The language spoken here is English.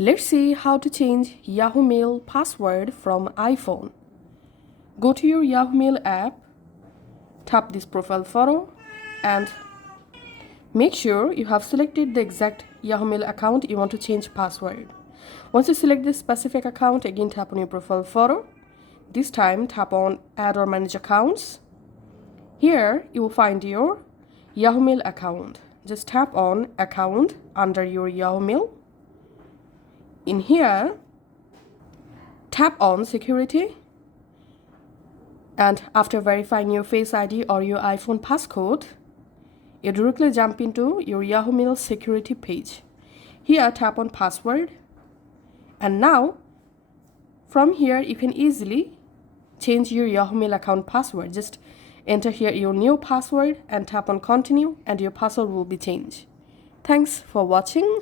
Let's see how to change Yahoo Mail password from iPhone. Go to your Yahoo Mail app, tap this profile photo, and make sure you have selected the exact Yahoo Mail account you want to change password. Once you select this specific account, again tap on your profile photo. This time tap on Add or Manage Accounts. Here you will find your Yahoo Mail account. Just tap on Account under your Yahoo Mail. In here, tap on Security, and after verifying your Face ID or your iPhone passcode, you directly jump into your Yahoo Mail security page. Here tap on Password, and now from here you can easily change your Yahoo Mail account password. Just enter here your new password and tap on Continue, and your password will be changed. Thanks for watching.